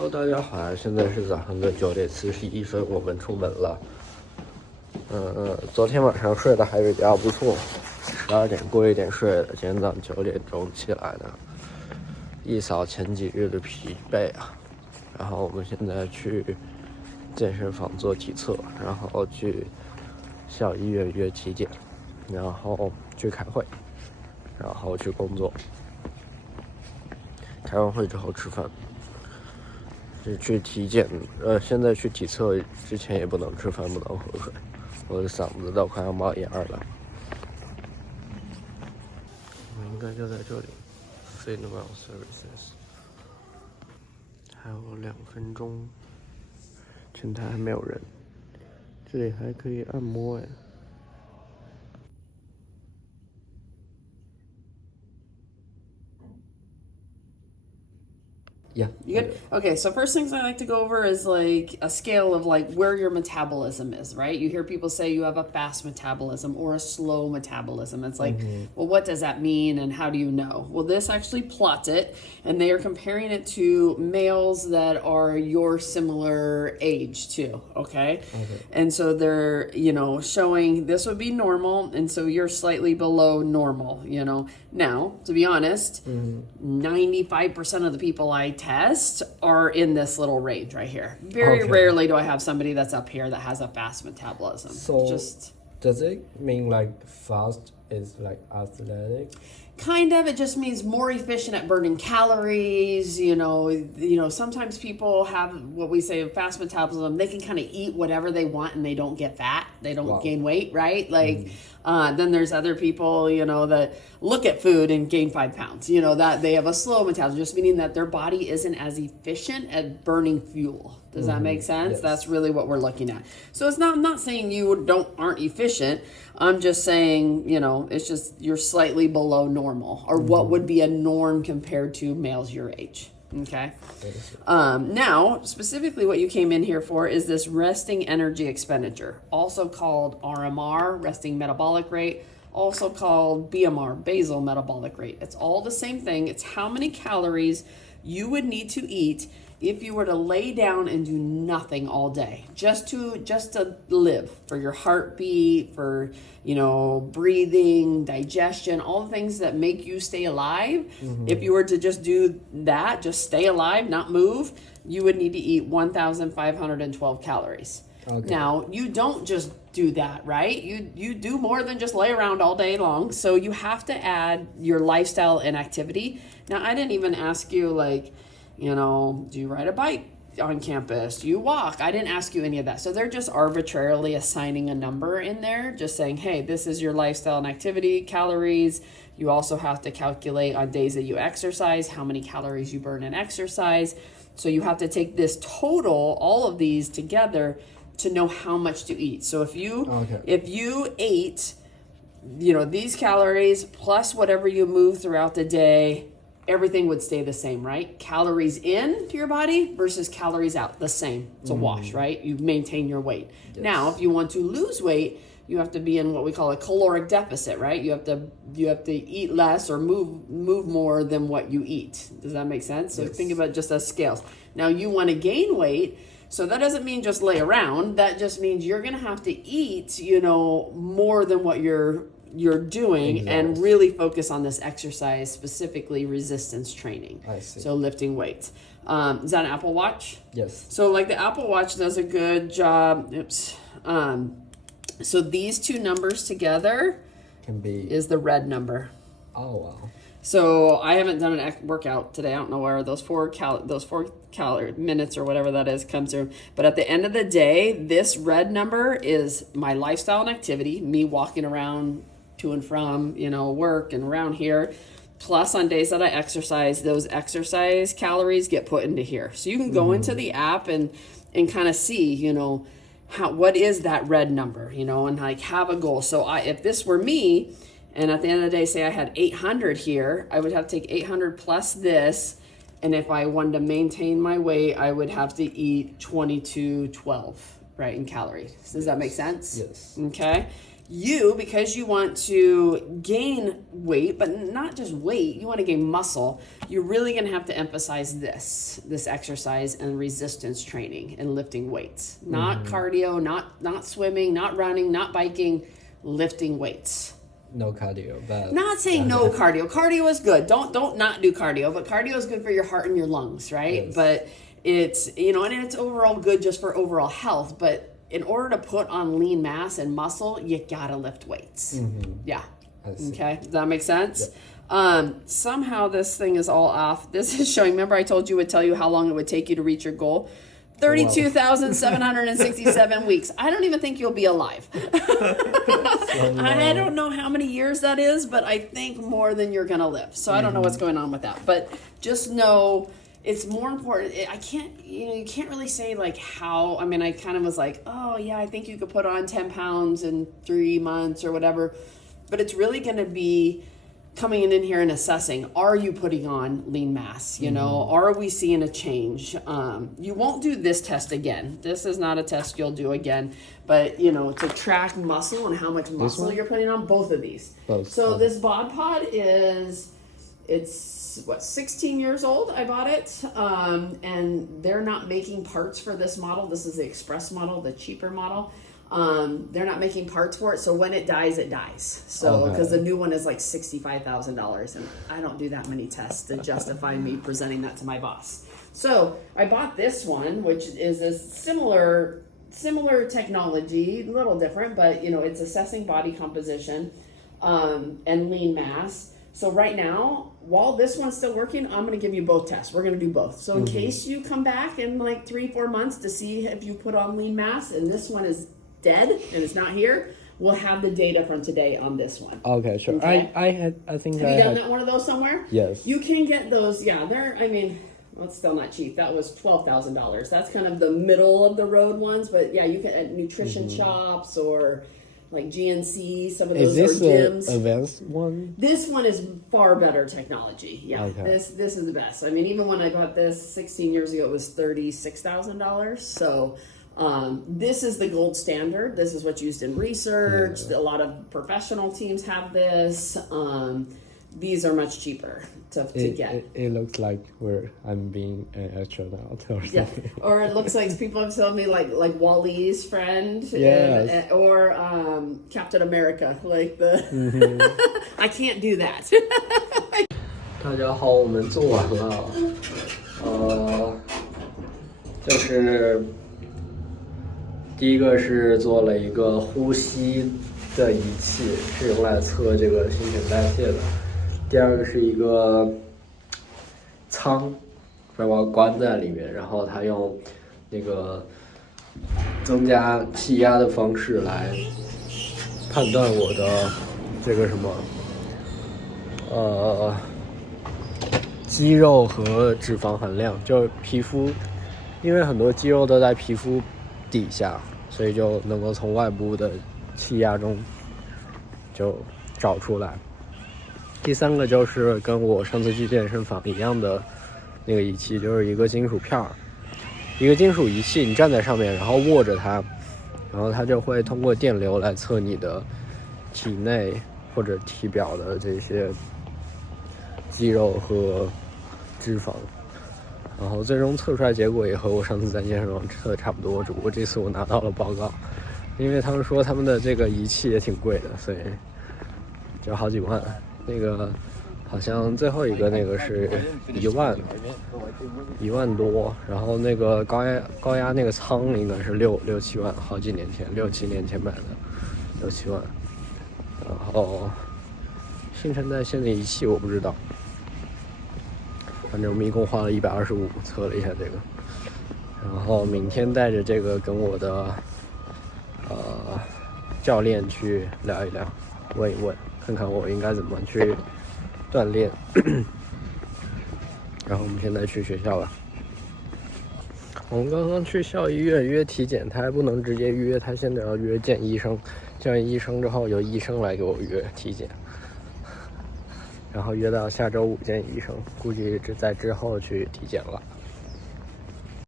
Hello，大家好，现在是早上的9:41，我们出门了。昨天晚上睡得还比较不错，12点过一点睡的，今天早上9点钟起来的，一扫前几日的疲惫啊。然后我们现在去健身房做体测，然后去校医院约体检，然后去开会，然后去工作。开完会之后吃饭。去体检，现在去体测之前也不能吃饭，不能喝水，我的嗓子都快要冒烟了。我应该就在这里 ，Cinema Services， 还有2分钟，前台还没有人，这里还可以按摩哎。Yeah. You good? Okay, so first things I like to go over is like a scale of like where your metabolism is, right? You hear people say you have a fast metabolism or a slow metabolism. It's like, well, what does that mean and how do you know? Well, this actually plots it, and they are comparing it to males that are your similar age too, okay? And so they're, showing this would be normal, and so you're slightly below normal, Now, to be honest, 95% of the people I test are in this little range right here. Very rarely do I have somebody that's up here that has a fast metabolism. So does it mean like fast is like athletic? Kind of. It just means more efficient at burning calories. Sometimes people have what we say fast metabolism. They can kind of eat whatever they want and they don't get fat. They don't gain weight, right? Like, then there's other people, that look at food and gain 5 pounds. That they have a slow metabolism, just meaning that their body isn't as efficient at burning fuel. Does that make sense? Yes. That's really what we're looking at. So I'm not saying you aren't efficient. I'm just saying, it's just you're slightly below normal, or what would be a norm compared to males your age. Okay. Now, specifically what you came in here for is this resting energy expenditure, also called RMR, resting metabolic rate, also called BMR, basal metabolic rate. It's all the same thing. It's how many calories you would need to eat if you were to lay down and do nothing all day, just to live, for your heartbeat, for breathing, digestion, all the things that make you stay alive. If you were to just do that, just stay alive, not move, you would need to eat 1,512 calories. Okay. Now, you don't just do that, right? You do more than just lay around all day long. So you have to add your lifestyle and activity. Now, I didn't even ask you do you ride a bike on campus? Do you walk? I didn't ask you any of that. So they're just arbitrarily assigning a number in there, just saying, hey, this is your lifestyle and activity calories. You also have to calculate on days that you exercise, how many calories you burn in exercise. So you have to take this total, all of these together, to know how much to eat. So if you ate, these calories plus whatever you move throughout the day, everything would stay the same, right? Calories in to your body versus calories out, the same. It's a wash, right? You maintain your weight. Yes. Now, if you want to lose weight, you have to be in what we call a caloric deficit, right? You have to eat less or move more than what you eat. Does that make sense? So think about it just as scales. Now, you want to gain weight, so that doesn't mean just lay around. That just means you're going to have to eat, more than what you're doing, and really focus on this exercise, specifically resistance training. I see. So lifting weights. Is that an Apple Watch? Yes. So like the Apple Watch does a good job. So these two numbers together is the red number. Oh wow. So I haven't done a workout today. I don't know where those 4 calorie minutes or whatever that is comes through. But at the end of the day, this red number is my lifestyle and activity, me walking around to and from, work and around here. Plus on days that I exercise, those exercise calories get put into here. So you can go into the app and kind of see, what is that red number, and like have a goal. So if this were me, and at the end of the day, say I had 800 here, I would have to take 800 plus this. And if I wanted to maintain my weight, I would have to eat 2212, right, in calories. Does that make sense? Yes. Okay. You, because you want to gain weight, but not just weight, you want to gain muscle, you're really going to have to emphasize this exercise and resistance training and lifting weights. Not cardio, not swimming, not running, not biking, lifting weights. No cardio, but not saying no cardio. Cardio is good. Don't not do cardio, but cardio is good for your heart and your lungs, right? Yes. But it's, you know, and it's overall good just for overall health, but in order to put on lean mass and muscle, you gotta lift weights. Yeah. Okay. Does that make sense? Somehow this thing is all off. This is showing, remember I told you it would tell you how long it would take you to reach your goal? 32,767 weeks. I don't even think you'll be alive. I don't know how many years that is, but I think more than you're gonna live. So I don't know what's going on with that. But just know it's more important. I can't, you can't really say like how. I mean, I kind of was like, oh yeah, I think you could put on 10 pounds in 3 months or whatever. But it's really gonna be coming in here and assessing, are you putting on lean mass? You know, are we seeing a change? You won't do this test again. This is not a test you'll do again, but you know, to track muscle and how much muscle you're putting on, both of these. So this Bod Pod it's what, 16 years old. I bought it, and they're not making parts for this model. This is the Express model, the cheaper model. They're not making parts for it, so when it dies, it dies. So because the new one is like $65,000, and I don't do that many tests to justify me presenting that to my boss. So I bought this one, which is a similar technology, a little different, but you know, it's assessing body composition and lean mass. So right now, while this one's still working, I'm going to give you both tests. We're going to do both. So in case you come back in like 3-4 months to see if you put on lean mass and this one is dead and it's not here, we'll have the data from today on this one. Okay, sure. Okay? I think Have you done that one of those somewhere? Yes. You can get those. Yeah, they're. I mean, well, it's still not cheap. That was $12,000. That's kind of the middle of the road ones, but yeah, you can at nutrition shops or like GNC. Some of those Is are gyms. this advanced one? This one is far better technology. Yeah, Okay. this is the best. I mean, even when I bought this 16 years ago, it was $36,000. So. This is the gold standard. This is what's used in research. A lot of professional teams have this. These are much cheaper to get. It looks like I'm being an astronaut or something. Yeah, or it looks like people have told me like Wall-E's friend, Yes. or Captain America, like the. I can't do that. 大家好，我们做完了，就是第一个是做了一个呼吸的仪器，是用来测这个新陈代谢的。第二个是一个舱，把我关在里面，然后它用那个增加气压的方式来判断我的这个什么肌肉和脂肪含量，就是皮肤，因为很多肌肉都在皮肤底下，所以就能够从外部的气压中就找出来。第三个就是跟我上次去健身房一样的那个仪器，就是一个金属片儿，一个金属仪器，你站在上面，然后握着它，然后它就会通过电流来测你的体内或者体表的这些肌肉和脂肪，然后最终测出来结果也和我上次在健身房测的差不多，只不过这次我拿到了报告，因为他们说他们的这个仪器也挺贵的，所以就好几万。那个好像最后一个那个是1万多，然后那个高压那个舱应该是6、7万，好几年前6、7年前买的，6、7万。然后新陈代谢的仪器我不知道，反正我们一共花了125测了一下这个，然后明天带着这个跟我的教练去聊一聊，问一问，看看我应该怎么去锻炼。然后我们现在去学校了。我们刚刚去校医院约体检，他还不能直接约，他现在要约见医生，见完医生之后由医生来给我约体检，然后约到下周5见医生，估计在之后去体检了。